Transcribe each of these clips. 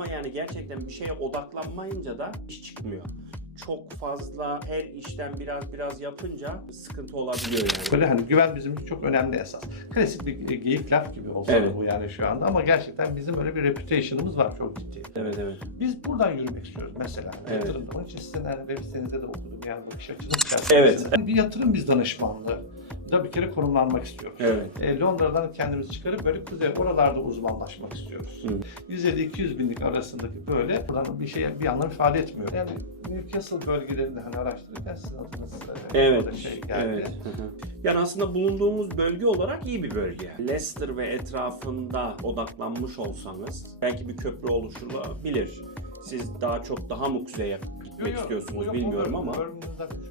Ama yani gerçekten bir şeye odaklanmayınca da iş çıkmıyor. Çok fazla her işten biraz biraz yapınca sıkıntı olabiliyor yani. Böyle hani güven bizim için çok önemli esas. Klasik bir geyik laf gibi olsa Evet. bu yani şu anda ama gerçekten bizim öyle bir reputation'ımız var çok ciddi. Evet evet. Biz buradan yürümek istiyoruz mesela. Evet. Yatırımda. Onun için sizin hani web sitenizde de okudum yani bakış açınız Evet. Bir yatırım biz danışmanlığı da bir kere konumlanmak istiyoruz. Evet. E, Londra'dan kendimizi çıkarıp böyle kuzey oralarda uzmanlaşmak istiyoruz. Hı. 150-200 binlik arasındaki böyle bir şey bir anlam ifade etmiyor. Yani Newcastle bölgelerinde hani araştırırken sizin adınız e, Evet. şey geldi. evet. Yani aslında bulunduğumuz bölge olarak iyi bir bölge. Leicester ve etrafında odaklanmış olsanız belki bir köprü oluşturulabilir. Siz daha çok daha mı kuzeye gitmek Yok, yok, istiyorsunuz yok, bilmiyorum o ama.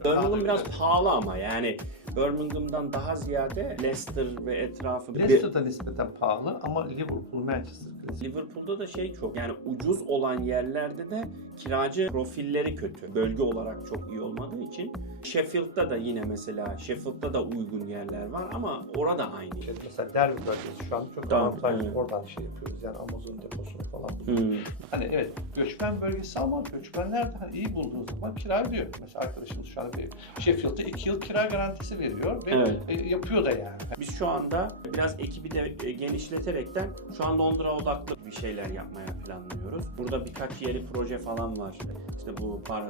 Birmingham biraz pahalı ama yani Birmingham'dan daha ziyade Leicester ve etrafı. Leicester'da nispeten pahalı ama Liverpool, Manchester klasik. Liverpool'da da şey çok yani ucuz olan yerlerde de kiracı profilleri kötü. Bölge olarak çok iyi olmadığı için. Sheffield'da da yine mesela Sheffield'da da uygun yerler var ama orada aynı. Şey, mesela Derby bölgesi şu an çok Tamam, avantajlı. evet. Oradan şey yapıyoruz yani Amazon deposunu falan. Hmm. Hani evet göçmen bölgesi ama göçmenler de hani iyi bulduğunuz zaman kira ödüyor. Mesela arkadaşımız şu bir Sheffield'da 2 yıl kira garantisi veriyor ve Evet. e, yapıyor da yani. Biz şu anda biraz ekibi de e, genişleterekten şu an Londra odaklı bir şeyler yapmaya planlıyoruz. Burada birkaç yeri proje falan var. İşte bu Bar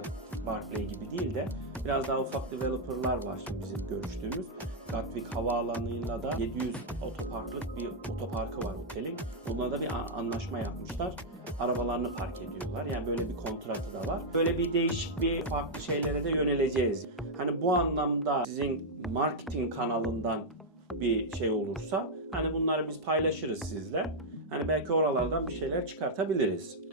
Barclay gibi değil de biraz daha ufak developerlar var şimdi bizim görüştüğümüz. Gatwick Havaalanı'yla da 700 otoparklık bir otoparkı var otelin. Onunla da bir anlaşma yapmışlar. Arabalarını park ediyorlar. Yani böyle bir kontratı da var. Böyle bir değişik bir farklı şeylere de yöneleceğiz. Hani bu anlamda sizin marketing kanalından bir şey olursa hani bunları biz paylaşırız sizle. Hani belki oralardan bir şeyler çıkartabiliriz.